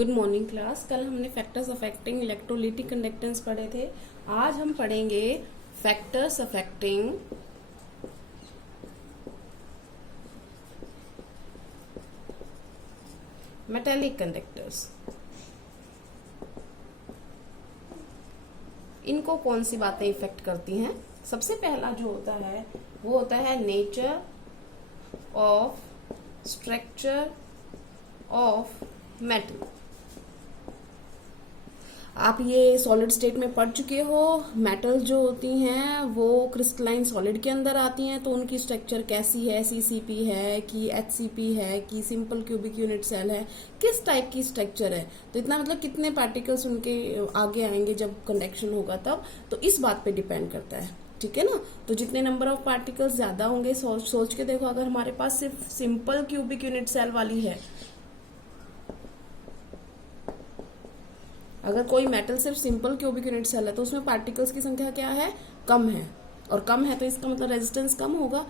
Good morning class. कल हमने factors affecting electrolytic conductance पढ़े थे। आज हम पढ़ेंगे फैक्टर्स अफेक्टिंग मेटेलिक कंडक्टर्स। इनको कौन सी बातें इफेक्ट करती हैं? सबसे पहला जो होता है वो होता है nature of structure of metal. आप ये सॉलिड स्टेट में पढ़ चुके हो। मेटल जो होती हैं वो क्रिस्टलाइन सॉलिड के अंदर आती हैं, तो उनकी स्ट्रक्चर कैसी है, सीसीपी है कि एचसीपी है कि सिंपल क्यूबिक यूनिट सेल है, किस टाइप की स्ट्रक्चर है। तो इतना मतलब कितने पार्टिकल्स उनके आगे आएंगे जब कंडक्शन होगा तब, तो इस बात पे डिपेंड करता है। ठीक है ना। तो जितने नंबर ऑफ पार्टिकल्स ज्यादा होंगे, सोच के देखो, अगर हमारे पास सिर्फ सिंपल क्यूबिक यूनिट सेल वाली है, अगर कोई मेटल सिर्फ सिंपल क्यूबिक यूनिट सेल है तो उसमें पार्टिकल्स की संख्या क्या है? कम है। और कम है तो इसका मतलब रेजिस्टेंस कम होगा,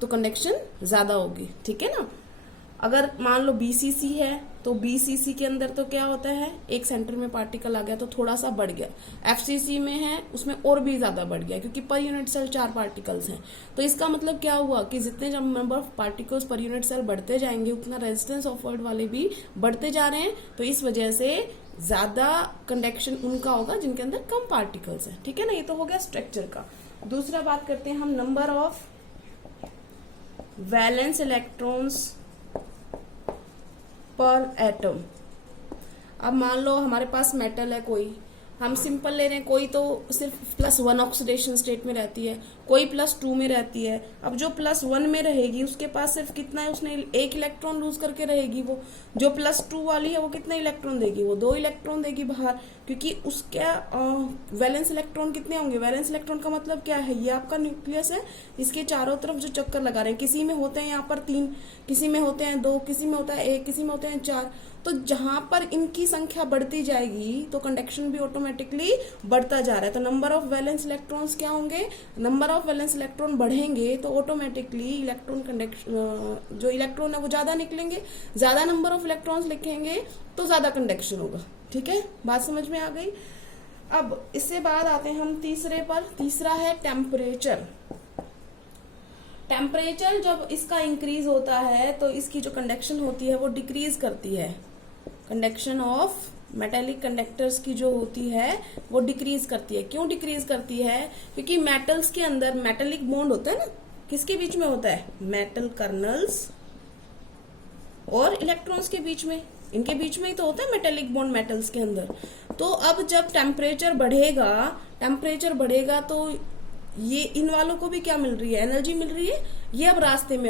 तो कंडक्शन ज्यादा होगी। ठीक है ना। अगर मान लो बीसीसी है तो बीसीसी के अंदर तो क्या होता है, एक सेंटर में पार्टिकल आ गया तो थोड़ा सा बढ़ गया। एफसीसी में है उसमें और भी ज्यादा बढ़ गया, क्योंकि पर यूनिट सेल 4 पार्टिकल्स हैं। तो इसका मतलब क्या हुआ कि जितने जब number of particles per unit cell बढ़ते जाएंगे उतना रेजिस्टेंस ऑफ वर्ड वाले भी बढ़ते जा रहे हैं। तो इस वजह से ज्यादा कंडक्शन उनका होगा जिनके अंदर कम पार्टिकल्स हैं। ठीक है ना। ये तो हो गया स्ट्रक्चर का। दूसरा बात करते हैं हम नंबर ऑफ वैलेंस इलेक्ट्रॉन्स पर एटम। अब मान लो हमारे पास मेटल है, कोई हम सिंपल ले रहे हैं, कोई तो सिर्फ +1 ऑक्सीडेशन स्टेट में रहती है, कोई +2 में रहती है। अब जो +1 में रहेगी उसके पास सिर्फ कितना है, उसने 1 इलेक्ट्रॉन लूज करके रहेगी। वो जो +2 वाली है वो कितने इलेक्ट्रॉन देगी? वो 2 इलेक्ट्रॉन देगी बाहर, क्योंकि उसके वैलेंस इलेक्ट्रॉन कितने होंगे? वैलेंस इलेक्ट्रॉन का मतलब क्या है? ये आपका न्यूक्लियस है, इसके चारों तरफ जो चक्कर लगा रहे हैं, किसी में होते हैं यहाँ पर 3, किसी में होते हैं 2, किसी में होता है 1, किसी में होते हैं 4। तो जहां पर इनकी संख्या बढ़ती जाएगी तो कंडक्शन भी ऑटोमेटिकली बढ़ता जा रहा है। तो नंबर ऑफ वैलेंस इलेक्ट्रॉन्स क्या होंगे? नंबर ऑफ वैलेंस इलेक्ट्रॉन बढ़ेंगे तो ऑटोमेटिकली इलेक्ट्रॉन कंडक्शन, जो इलेक्ट्रॉन है वो ज्यादा निकलेंगे। ज्यादा नंबर ऑफ इलेक्ट्रॉन्स लिखेंगे तो ज्यादा कंडक्शन होगा। ठीक है, बात समझ में आ गई। अब इससे बाद आते हैं हम तीसरे पर। तीसरा है टेम्परेचर। टेम्परेचर जब इसका इंक्रीज होता है तो इसकी जो कंडक्शन होती है वो डिक्रीज करती है। कंडक्शन ऑफ मेटेलिक कंडक्टर्स की जो होती है वो डिक्रीज करती है। क्यों डिक्रीज करती है? क्योंकि मेटल्स के अंदर मेटेलिक बॉन्ड होता है ना, किसके बीच में होता है? मेटल कर्नल्स और इलेक्ट्रॉन्स के बीच में। इनके बीच में ही तो होता है मेटेलिक बॉन्ड मेटल्स के अंदर। तो अब जब टेम्परेचर बढ़ेगा तो ये इन वालों को भी क्या मिल रही है? एनर्जी मिल रही है। ये अब रास्ते में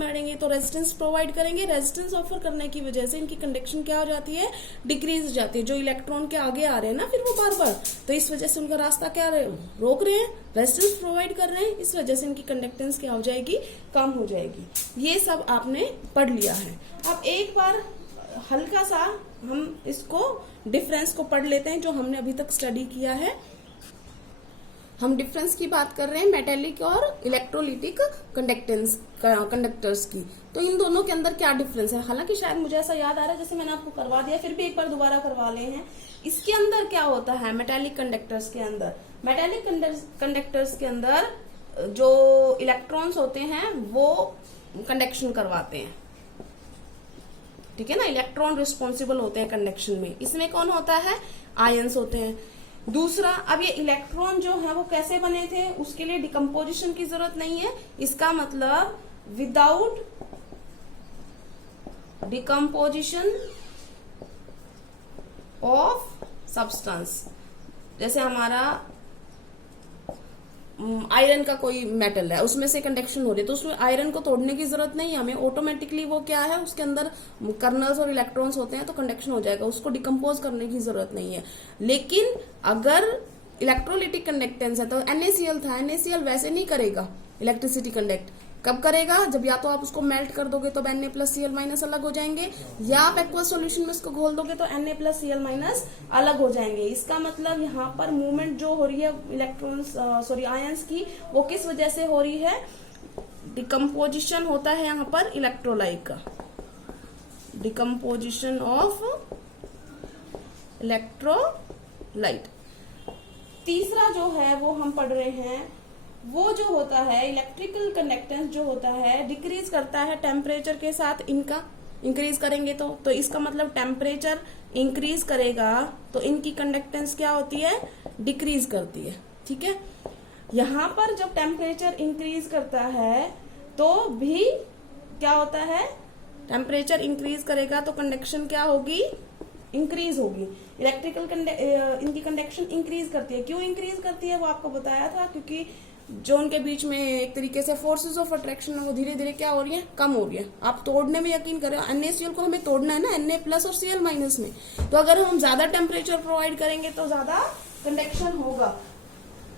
अड़ेंगे तो रेजिस्टेंस प्रोवाइड करेंगे। रेजिस्टेंस ऑफर करने की वजह से इनकी कंडक्शन क्या हो जाती है? डिक्रीज हो जाती है। जो इलेक्ट्रॉन के आगे आ रहे हैं ना फिर वो बार, तो इस वजह से उनका रास्ता क्या रोक रहे हैं, रेजिस्टेंस प्रोवाइड कर रहे हैं। इस वजह से इनकी कंडक्टेंस क्या हो जाएगी? कम हो जाएगी। ये सब आपने पढ़ लिया है। अब एक बार हल्का सा हम इसको डिफरेंस को पढ़ लेते हैं जो हमने अभी तक स्टडी किया है। हम डिफरेंस की बात कर रहे हैं मेटेलिक और इलेक्ट्रोलिटिक कंडक्टर्स की। तो इन दोनों के अंदर क्या डिफरेंस है? हालांकि शायद मुझे ऐसा याद आ रहा है जैसे मैंने आपको करवा दिया, फिर भी एक बार दोबारा करवा ले हैं। इसके अंदर क्या होता है मेटेलिक कंडक्टर्स के अंदर? मेटेलिक कंडक्टर्स के अंदर जो इलेक्ट्रॉन्स होते हैं वो कंडक्शन करवाते हैं। ठीक है ना। इलेक्ट्रॉन रिस्पॉन्सिबल होते हैं कंडक्शन में। इसमें कौन होता है? आयंस होते हैं। दूसरा, अब ये इलेक्ट्रॉन जो है वो कैसे बने थे? उसके लिए डिकम्पोजिशन की जरूरत नहीं है। इसका मतलब विदाउट डिकम्पोजिशन ऑफ सब्सटेंस। जैसे हमारा आयरन का कोई मेटल है, उसमें से कंडक्शन हो रही है तो उसमें आयरन को तोड़ने की जरूरत नहीं है हमें। ऑटोमेटिकली वो क्या है, उसके अंदर कर्नल्स और इलेक्ट्रॉन्स होते हैं तो कंडक्शन हो जाएगा, उसको डिकम्पोज करने की जरूरत नहीं है। लेकिन अगर इलेक्ट्रोलिटिक कंडक्टेंस है तो NaCl था, NaCl वैसे नहीं करेगा इलेक्ट्रिसिटी कंडक्ट। कब करेगा? जब या तो आप उसको मेल्ट कर दोगे तो Na+Cl- अलग हो जाएंगे, या आप एक्वस सॉल्यूशन में उसको घोल दोगे तो Na+Cl- अलग हो जाएंगे। इसका मतलब यहाँ पर मूवमेंट जो हो रही है इलेक्ट्रॉन्स आयंस की, वो किस वजह से हो रही है? डिकम्पोजिशन होता है यहाँ पर इलेक्ट्रोलाइट का, डिकम्पोजिशन ऑफ इलेक्ट्रोलाइट। तीसरा जो है वो हम पढ़ रहे हैं, वो जो होता है इलेक्ट्रिकल कंडक्टेंस जो होता है डिक्रीज करता है टेम्परेचर के साथ। इनका इंक्रीज करेंगे तो इसका मतलब टेम्परेचर इंक्रीज करेगा तो इनकी कंडक्टेंस क्या होती है, डिक्रीज करती है। ठीक है, यहाँ पर जब टेम्परेचर इंक्रीज करता है तो भी क्या होता है, टेम्परेचर इंक्रीज करेगा तो कंडक्शन क्या होगी, इंक्रीज होगी। इनकी कंडक्शन इंक्रीज करती है। क्यों इंक्रीज करती है वो आपको बताया था, क्योंकि जो उनके बीच में एक तरीके से फोर्सेस ऑफ अट्रैक्शन है वो धीरे धीरे क्या हो रही है, कम हो रही है। आप तोड़ने में यकीन करें, NaCl को हमें तोड़ना है ना, Na प्लस और Cl माइनस में, तो अगर हम ज्यादा टेम्परेचर प्रोवाइड करेंगे तो ज्यादा कंडक्शन होगा।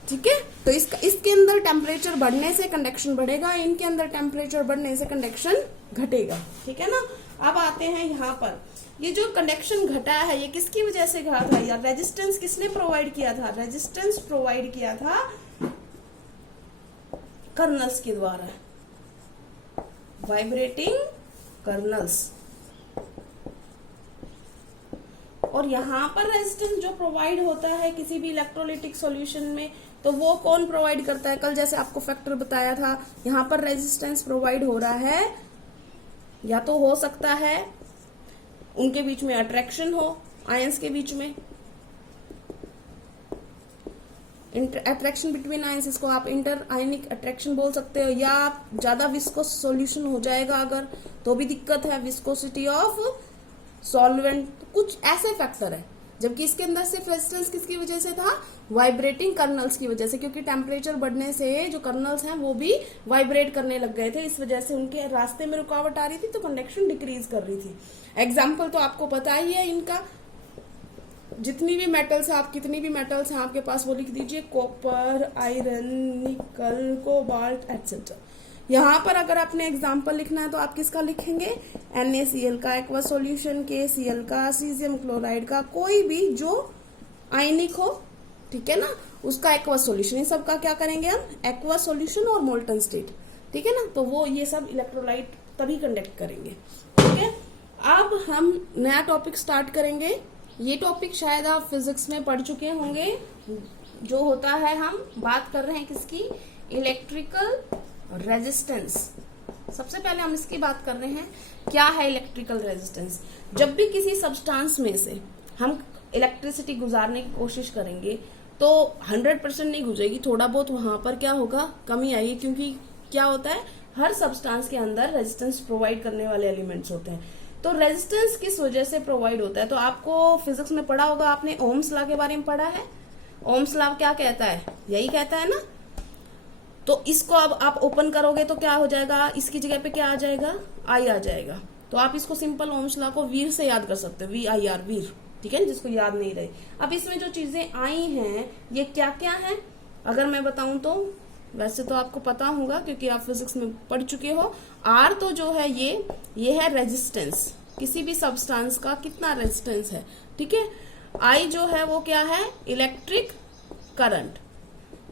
ठीक है, तो इसके अंदर टेम्परेचर बढ़ने से कंडक्शन बढ़ेगा, इनके अंदर टेम्परेचर बढ़ने से कंडक्शन घटेगा। ठीक है ना। अब आते हैं यहाँ पर, ये जो कंडक्शन घटा है ये किसकी वजह से घटा था, या रेजिस्टेंस किसने प्रोवाइड किया था, रेजिस्टेंस प्रोवाइड किया था कर्नल्स के द्वारा, वाइब्रेटिंग कर्नल्स। और यहाँ पर रेजिस्टेंस जो प्रोवाइड होता है किसी भी इलेक्ट्रोलिटिक सॉल्यूशन में, तो वो कौन प्रोवाइड करता है, कल जैसे आपको फैक्टर बताया था, यहाँ पर रेजिस्टेंस प्रोवाइड हो रहा है, या तो हो सकता है उनके बीच में अट्रैक्शन हो, आयंस के बीच में अट्रैक्शन बिटवीन आयंस, इसको आप इंटर आयनिक अट्रैक्शन बोल सकते हो, या ज्यादा विस्कोस सॉल्यूशन हो जाएगा अगर, तो भी दिक्कत है, विस्कोसिटी ऑफ सॉल्वेंट, कुछ ऐसे फैक्टर है। जबकि इसके अंदर सिर्फ रेजिस्टेंस किसकी वजह से था, वाइब्रेटिंग कर्नल्स की वजह से, क्योंकि टेम्परेचर बढ़ने से जो कर्नल्स हैं वो भी वाइब्रेट करने लग गए थे, इस वजह से उनके रास्ते में रुकावट आ रही थी तो कंडक्शन डिक्रीज कर रही थी। एग्जाम्पल तो आपको पता ही है इनका, जितनी भी मेटल्स है, आप कितनी भी मेटल्स हैं आपके पास वो लिख दीजिए, कॉपर, आयरन, निकल, कोबाल्ट एटसेट्रा। यहाँ पर अगर आपने एग्जाम्पल लिखना है तो आप किसका लिखेंगे, NaCl का एक्वा सॉल्यूशन, KCl का, सीजियम क्लोराइड का, कोई भी जो आयनिक हो, ठीक है ना, उसका एक्वा सॉल्यूशन। इन सब का क्या करेंगे हम, एक्वा सॉल्यूशन और मोल्टन स्टेट। ठीक है ना, तो वो ये सब इलेक्ट्रोलाइट तभी कंडक्ट करेंगे। ठीक है, अब हम नया टॉपिक स्टार्ट करेंगे। ये टॉपिक शायद आप फिजिक्स में पढ़ चुके होंगे, जो होता है, हम बात कर रहे हैं किसकी, इलेक्ट्रिकल रेजिस्टेंस। सबसे पहले हम इसकी बात कर रहे हैं, क्या है इलेक्ट्रिकल रेजिस्टेंस। जब भी किसी सब्सटेंस में से हम इलेक्ट्रिसिटी गुजारने की कोशिश करेंगे तो 100% नहीं गुजरेगी, थोड़ा बहुत वहां पर क्या होगा, कमी आएगी, क्योंकि क्या होता है, हर सब्सटेंस के अंदर रेजिस्टेंस प्रोवाइड करने वाले एलिमेंट्स होते हैं। तो रेजिस्टेंस किस वजह से प्रोवाइड होता है, तो आपको फिजिक्स में पढ़ा होगा, आपने ओम्स लॉ के बारे में पढ़ा है। ओम्स लॉ क्या कहता है, यही कहता है ना। तो इसको अब आप ओपन करोगे तो क्या हो जाएगा, इसकी जगह पे क्या आ जाएगा, आई आ जाएगा। तो आप इसको सिंपल ओम्स लॉ को वीर से याद कर सकते हो, VIR, वीर। ठीक है, जिसको याद नहीं रहे। अब इसमें जो चीजें आई हैं ये क्या क्या है, अगर मैं बताऊं तो, वैसे तो आपको पता होगा क्योंकि आप फिजिक्स में पढ़ चुके हो। R तो जो है ये है रेजिस्टेंस, किसी भी सब्सटेंस का कितना रेजिस्टेंस है। ठीक है, I जो है वो क्या है, इलेक्ट्रिक करंट,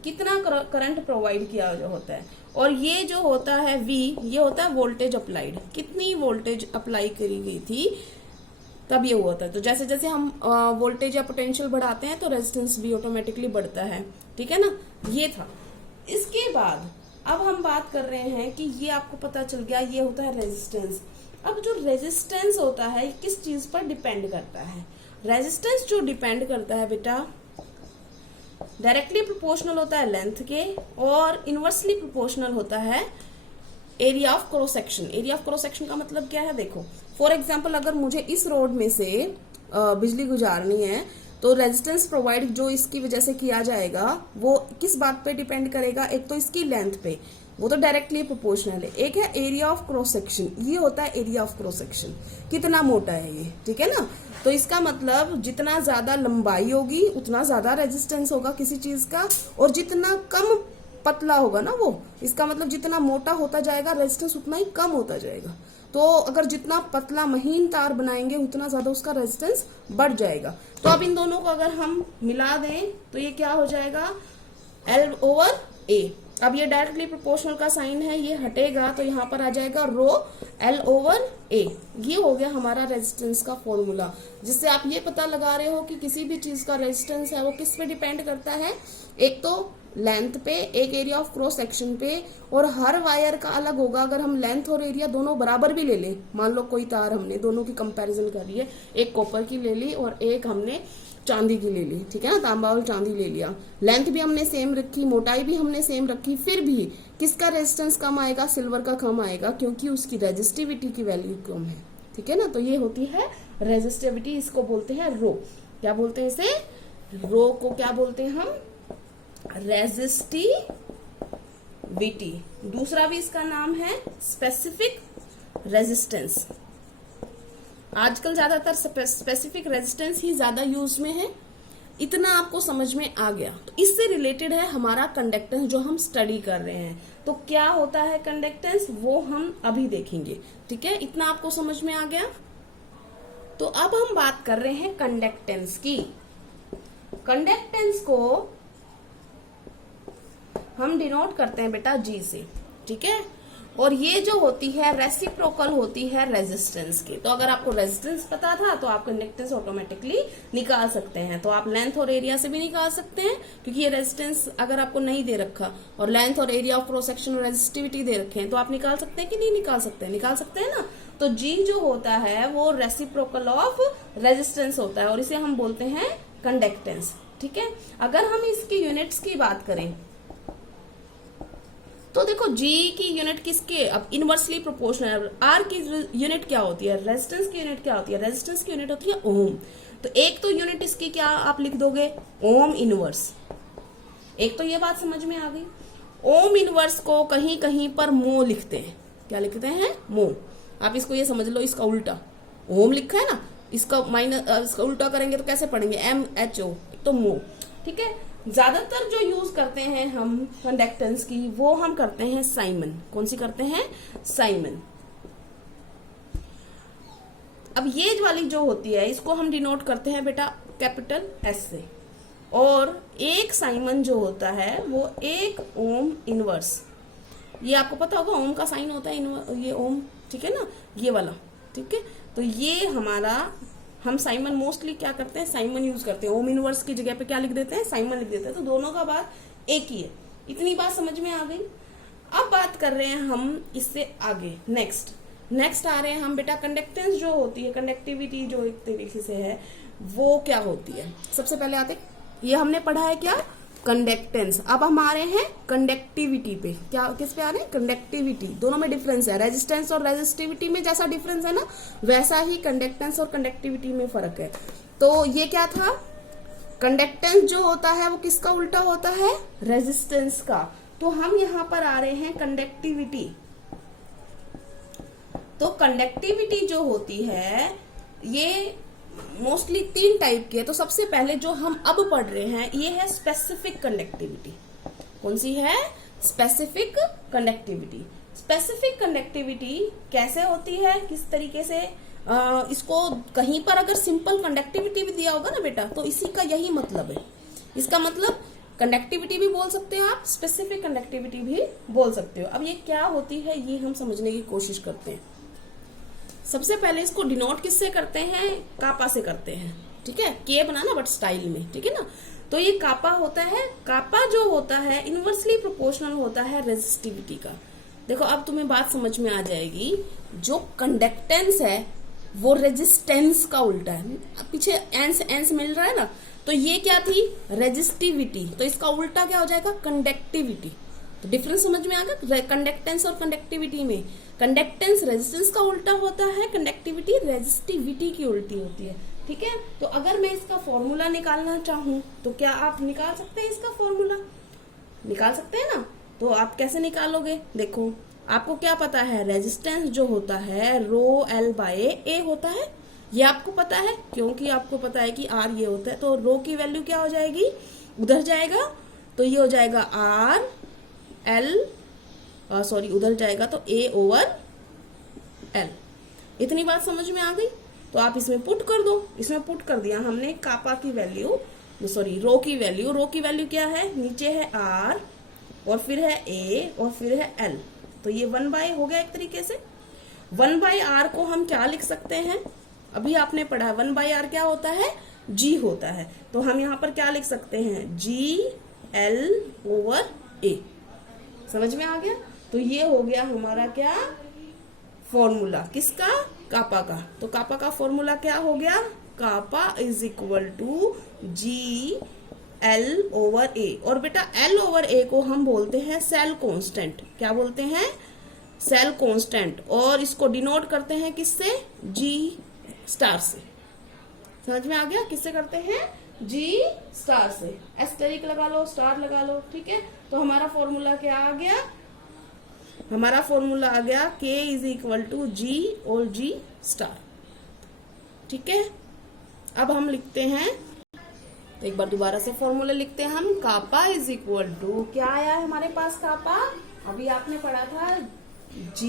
कितना करंट प्रोवाइड किया जो होता है। और ये जो होता है V, ये होता है वोल्टेज अप्लाइड, कितनी वोल्टेज अप्लाई करी गई थी तब ये होता है। तो जैसे जैसे हम वोल्टेज या पोटेंशियल बढ़ाते हैं तो रेजिस्टेंस भी ऑटोमेटिकली बढ़ता है। ठीक है ना, ये था। इसके बाद अब हम बात कर रहे हैं कि ये आपको पता चल गया, ये होता है रेजिस्टेंस। अब जो रेजिस्टेंस होता है किस चीज पर डिपेंड करता है, रेजिस्टेंस जो डिपेंड करता है बेटा, डायरेक्टली प्रोपोर्शनल होता है लेंथ के, और इनवर्सली प्रोपोर्शनल होता है area of cross section. Area of cross section का मतलब क्या है, देखो फॉर एग्जांपल अगर मुझे इस रोड में से बिजली गुजारनी है तो रेजिस्टेंस प्रोवाइड जो इसकी वजह से किया जाएगा वो किस बात पे डिपेंड करेगा, एक तो इसकी लेंथ पे, वो तो डायरेक्टली प्रोपोर्शनल है। एक है एरिया ऑफ क्रॉस सेक्शन, ये होता है एरिया ऑफ क्रॉस सेक्शन, कितना मोटा है ये। ठीक है ना, तो इसका मतलब जितना ज्यादा लंबाई होगी उतना ज्यादा रेजिस्टेंस होगा किसी चीज का, और जितना कम पतला होगा ना वो, इसका मतलब जितना मोटा होता जाएगा रेजिस्टेंस उतना ही कम होता जाएगा। तो अगर जितना पतला महीन तार बनाएंगे उतना ज्यादा उसका रेजिस्टेंस बढ़ जाएगा। तो अब इन दोनों को अगर हम मिला दें तो ये क्या हो जाएगा, L/A। अब ये डायरेक्टली प्रोपोर्शनल का साइन है, ये हटेगा तो यहाँ पर आ जाएगा रो L/A। ये हो गया हमारा रेजिस्टेंस का फॉर्मूला, जिससे आप ये पता लगा रहे हो कि किसी भी चीज का रेजिस्टेंस है वो किस पे डिपेंड करता है, एक तो लेंथ पे, एक एरिया ऑफ क्रॉस सेक्शन पे, और हर वायर का अलग होगा। अगर हम लेंथ और एरिया दोनों बराबर भी ले लें, मान लो कोई तार हमने दोनों की कंपैरिजन कर रही है, एक कॉपर की ले ली और एक हमने चांदी की ले ली, ठीक है ना, तांबा और चांदी ले लिया, लेंथ भी हमने सेम रखी, मोटाई भी हमने सेम रखी, फिर भी किसका रेजिस्टेंस कम आएगा, सिल्वर का कम आएगा, क्योंकि उसकी रेजिस्टिविटी की वैल्यू कम है, ठीक है ना। तो ये होती है रेजिस्टिविटी, इसको बोलते हैं रो। क्या बोलते हैं इसे, रो को क्या बोलते हैं हम, रेजिस्टिविटी। दूसरा भी इसका नाम है स्पेसिफिक रेजिस्टेंस। आजकल ज्यादातर स्पेसिफिक रेजिस्टेंस ही ज्यादा यूज में है। इतना आपको समझ में आ गया। तो इससे रिलेटेड है हमारा कंडक्टेंस जो हम स्टडी कर रहे हैं। तो क्या होता है कंडक्टेंस, वो हम अभी देखेंगे, ठीक है। इतना आपको समझ में आ गया। तो अब हम बात कर रहे हैं कंडक्टेंस की। कंडक्टेंस को हम डिनोट करते हैं बेटा G से, ठीक है। और ये जो होती है रेसिप्रोकल होती है रेजिस्टेंस की। तो अगर आपको रेजिस्टेंस पता था तो आप कंडक्टेंस ऑटोमेटिकली निकाल सकते हैं। तो आप लेंथ और एरिया से भी निकाल सकते हैं, क्योंकि ये रेजिस्टेंस अगर आपको नहीं दे रखा और लेंथ और एरिया ऑफ क्रॉस सेक्शन और रेजिस्टिविटी दे रखे हैं, तो आप निकाल सकते हैं कि नहीं निकाल सकते हैं, निकाल सकते हैं ना। तो G जो होता है वो रेसिप्रोकल ऑफ रेजिस्टेंस होता है और इसे हम बोलते हैं कंडक्टेंस, ठीक है। अगर हम इसकी यूनिट्स की बात करें तो देखो G की यूनिट किसके, अब इनवर्सली प्रोपोर्शनल। R की यूनिट क्या होती है, रेजिस्टेंस की यूनिट क्या होती है, रेजिस्टेंस की यूनिट होती है ओम। तो एक तो यूनिट इसकी क्या आप लिख दोगे, ओम इनवर्स। एक तो ये बात समझ में आ गई। ओम इनवर्स को कहीं कहीं पर मो लिखते हैं। क्या लिखते हैं, मो। आप इसको ये समझ लो, इसका उल्टा ओम लिखा है ना, इसका माइनस, इसका उल्टा करेंगे तो कैसे पढ़ेंगे, MHO, तो मो, ठीक है। ज्यादातर जो यूज करते हैं हम कंडक्टेंस की, वो हम करते हैं साइमन। कौन सी करते हैं, साइमन। अब ये वाली जो होती है इसको हम डिनोट करते हैं बेटा कैपिटल S से। और एक साइमन जो होता है वो एक ओम इनवर्स। ये आपको पता होगा ओम का साइन होता है ये ओम, ठीक है ना, ये वाला, ठीक है। तो ये हमारा, हम साइमन मोस्टली क्या करते हैं, साइमन यूज करते हैं। ओम इनवर्स की जगह पे क्या लिख देते हैं, साइमन लिख देते हैं। तो दोनों का बात एक ही है। इतनी बात समझ में आ गई। अब बात कर रहे हैं हम इससे आगे, नेक्स्ट आ रहे हैं हम बेटा कंडक्टेंस जो होती है, कंडक्टिविटी जो एक तरीके से है वो क्या होती है। सबसे पहले आते, ये हमने पढ़ा है क्या, कंडक्टेंस। अब हम आ रहे हैं कंडक्टिविटी पे। क्या, किस पे आ रहे हैं, कंडक्टिविटी। दोनों में डिफरेंस है, रेजिस्टेंस और रेजिस्टिविटी में जैसा डिफरेंस है ना, वैसा ही कंडक्टेंस और कंडक्टिविटी में फर्क है। तो ये क्या था, कंडक्टेंस जो होता है वो किसका उल्टा होता है, रेजिस्टेंस का। तो हम यहां पर आ रहे हैं कंडक्टिविटी। तो कंडक्टिविटी जो होती है ये मोस्टली 3 टाइप की है। तो सबसे पहले जो हम अब पढ़ रहे हैं ये है स्पेसिफिक कंडक्टिविटी। कौन सी है, स्पेसिफिक कंडक्टिविटी। स्पेसिफिक कंडक्टिविटी कैसे होती है, किस तरीके से, इसको कहीं पर अगर सिंपल कंडक्टिविटी भी दिया होगा ना बेटा, तो इसी का यही मतलब है। इसका मतलब कंडक्टिविटी भी बोल सकते हो आप, स्पेसिफिक कंडक्टिविटी भी बोल सकते हो। अब ये क्या होती है ये हम समझने की कोशिश करते हैं। सबसे पहले इसको डिनोट किससे करते हैं, कापा से करते हैं, ठीक है। के बनाना बट स्टाइल में, ठीक है ना। तो ये कापा होता है। कापा जो होता है इनवर्सली प्रोपोर्शनल होता है रेजिस्टिविटी का। देखो अब तुम्हें बात समझ में आ जाएगी, जो कंडक्टेंस है वो रेजिस्टेंस का उल्टा है। पीछे एंस मिल रहा है ना, तो ये क्या थी, रेजिस्टिविटी। तो इसका उल्टा क्या हो जाएगा, कंडक्टिविटी। तो डिफरेंस समझ में आ गया कंडक्टेंस और कंडक्टिविटी में। कंडक्टेंस रेजिस्टेंस का उल्टा होता है, कंडक्टिविटी रेजिस्टिविटी की उल्टी होती है, ठीक है। तो अगर मैं इसका फॉर्मूला निकालना चाहूं तो क्या आप निकाल सकते हैं, इसका फॉर्मूला निकाल सकते हैं ना। तो आप कैसे निकालोगे, देखो आपको क्या पता है, रेजिस्टेंस जो होता है रो L/A होता है। ये आपको पता है क्योंकि आपको पता है कि R ये होता है। तो रो की वैल्यू क्या हो जाएगी, उधर जाएगा तो ये हो जाएगा उधर जाएगा तो A/L। इतनी बात समझ में आ गई। तो आप इसमें पुट कर दो। इसमें पुट कर दिया हमने कापा की वैल्यू, रो की वैल्यू। रो की वैल्यू क्या है, नीचे है R और फिर है A और फिर है L, तो ये 1/, हो गया एक तरीके से। 1/r को हम क्या लिख सकते हैं, अभी आपने पढ़ा है 1/r क्या होता है, G होता है, तो हम यहाँ पर क्या लिख सकते हैं, GL/A। समझ में आ गया। तो ये हो गया हमारा क्या फॉर्मूला, किसका, कापा का। तो कापा का फॉर्मूला क्या हो गया, कापा इज इक्वल टू GL/A। और बेटा L/A को हम बोलते हैं सेल कांस्टेंट। क्या बोलते हैं, सेल कांस्टेंट। और इसको डिनोट करते हैं किससे, G स्टार से। समझ में आ गया, किससे करते हैं, G स्टार से। एस्टेरिक लगा लो, स्टार लगा लो, ठीक है। तो हमारा फॉर्मूला क्या आ गया, हमारा फॉर्मूला आ गया K is equal to G और G स्टार। ठीक है, अब हम लिखते हैं, तो एक बार दोबारा से फॉर्मूला लिखते हैं हम। कापा इज इक्वल टू, क्या आया है हमारे पास कापा, अभी आपने पढ़ा था G,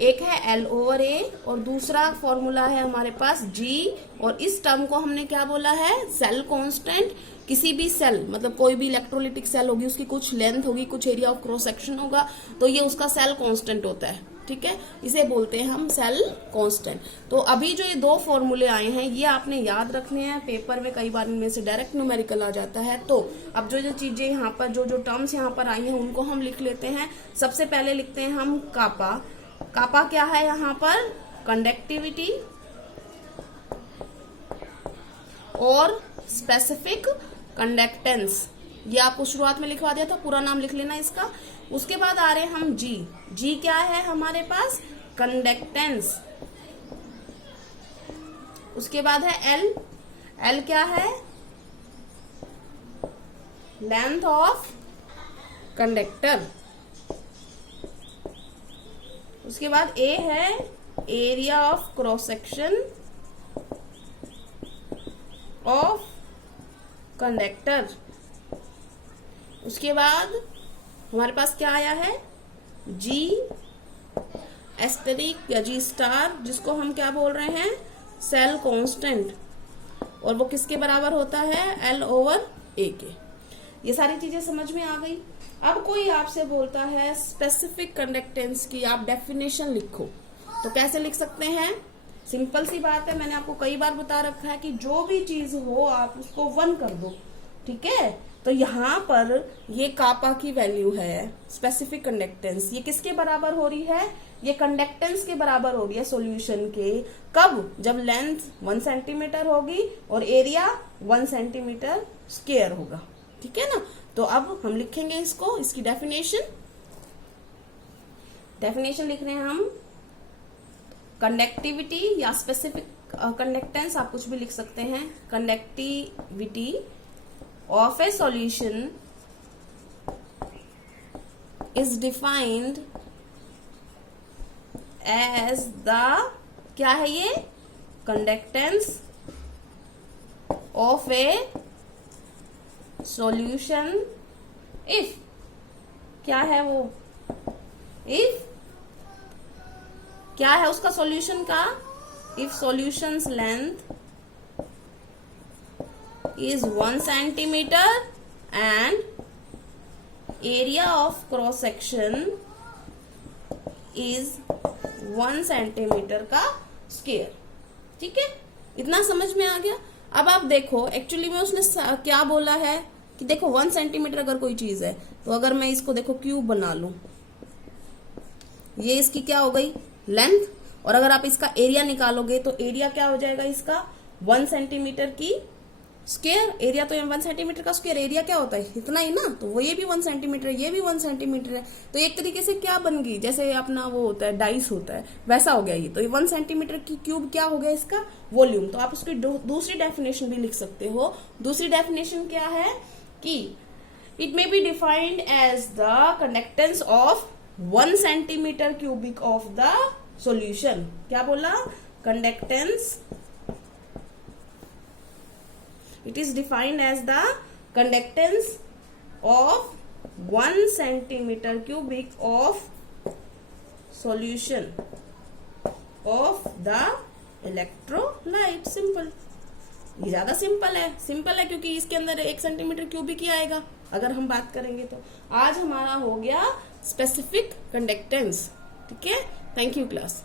एक है L/A और दूसरा फॉर्मूला है हमारे पास G। और इस टर्म को हमने क्या बोला है, सेल कांस्टेंट। किसी भी सेल, मतलब कोई भी इलेक्ट्रोलिटिक सेल होगी, उसकी कुछ लेंथ होगी, कुछ एरिया ऑफ क्रॉस सेक्शन होगा, तो ये उसका सेल कांस्टेंट होता है। ठीक है, इसे बोलते हैं हम सेल कांस्टेंट। तो अभी जो ये दो फॉर्मूले आए हैं ये आपने याद रखने हैं, पेपर में कई बार इनमें से डायरेक्ट न्यूमेरिकल आ जाता है। तो अब जो जो चीजें यहाँ पर, जो जो टर्म्स यहाँ पर आई हैं उनको हम लिख लेते हैं। सबसे पहले लिखते हैं हम कापा। कापा क्या है यहाँ पर, कंडक्टिविटी और स्पेसिफिक कंडक्टेंस। ये आपको शुरुआत में लिखवा दिया था, पूरा नाम लिख लेना इसका। उसके बाद आ रहे हम G। G क्या है हमारे पास, कंडक्टेंस। उसके बाद है L। L क्या है, लेंथ ऑफ कंडक्टर। उसके बाद A है area of cross section of conductor. उसके बाद हमारे पास क्या आया है, G एस्टेरिक या G स्टार, जिसको हम क्या बोल रहे हैं, सेल कांस्टेंट। और वो किसके बराबर होता है, L/A के। ये सारी चीजें समझ में आ गई। अब कोई आपसे बोलता है स्पेसिफिक कंडक्टेंस की आप डेफिनेशन लिखो, तो कैसे लिख सकते हैं, सिंपल सी बात है, मैंने आपको कई बार बता रखा है कि जो भी चीज हो आप उसको 1 कर दो। ठीक है, तो यहाँ पर ये कापा की वैल्यू है, स्पेसिफिक कंडक्टेंस, ये किसके बराबर हो रही है, ये कंडक्टेंस के बराबर हो रही है सॉल्यूशन के। कब, जब लेंथ 1 सेंटीमीटर होगी और एरिया 1 सेंटीमीटर स्क्वायर होगा। ठीक है ना। तो अब हम लिखेंगे इसको, इसकी डेफिनेशन लिख रहे हैं हम। कंडक्टिविटी या स्पेसिफिक कंडक्टेंस आप कुछ भी लिख सकते हैं। Conductivity of a solution is defined as the, क्या है ये, conductance of a solution if, क्या है वो, इफ क्या है उसका सॉल्यूशन का, if solution's length is 1 centimeter and area of cross section is 1 centimeter का स्क्वायर। ठीक है, इतना समझ में आ गया। अब आप देखो एक्चुअली में उसने क्या बोला है कि देखो 1 सेंटीमीटर अगर कोई चीज है, तो अगर मैं इसको देखो क्यूब बना लूं, ये इसकी क्या हो गई, लेंथ। और अगर आप इसका एरिया निकालोगे तो एरिया क्या हो जाएगा इसका, 1 सेंटीमीटर की स्क्वायर। एरिया तो 1 सेंटीमीटर का स्क्वायर, एरिया क्या होता है, इतना ही ना। तो वो ये भी 1 सेंटीमीटर, ये भी 1 सेंटीमीटर है। तो एक तरीके से क्या बन गई, जैसे अपना वो होता है डाइस होता है, वैसा हो गया ये। तो ये 1 सेंटीमीटर की क्यूब क्या हो गया इसका, वॉल्यूम। तो आप उसकी दूसरी डेफिनेशन भी लिख सकते हो। दूसरी डेफिनेशन क्या है कि it may be defined as the conductance of 1 centimetre cubic of the solution. क्या बोला, conductance, it is defined as the conductance of 1 centimeter cubic of solution of the electrolyte। Simple, ये ज्यादा सिंपल है क्योंकि इसके अंदर 1 सेंटीमीटर क्यूबिक ही आएगा। अगर हम बात करेंगे तो आज हमारा हो गया स्पेसिफिक कंडक्टेंस। ठीक है, थैंक यू क्लास।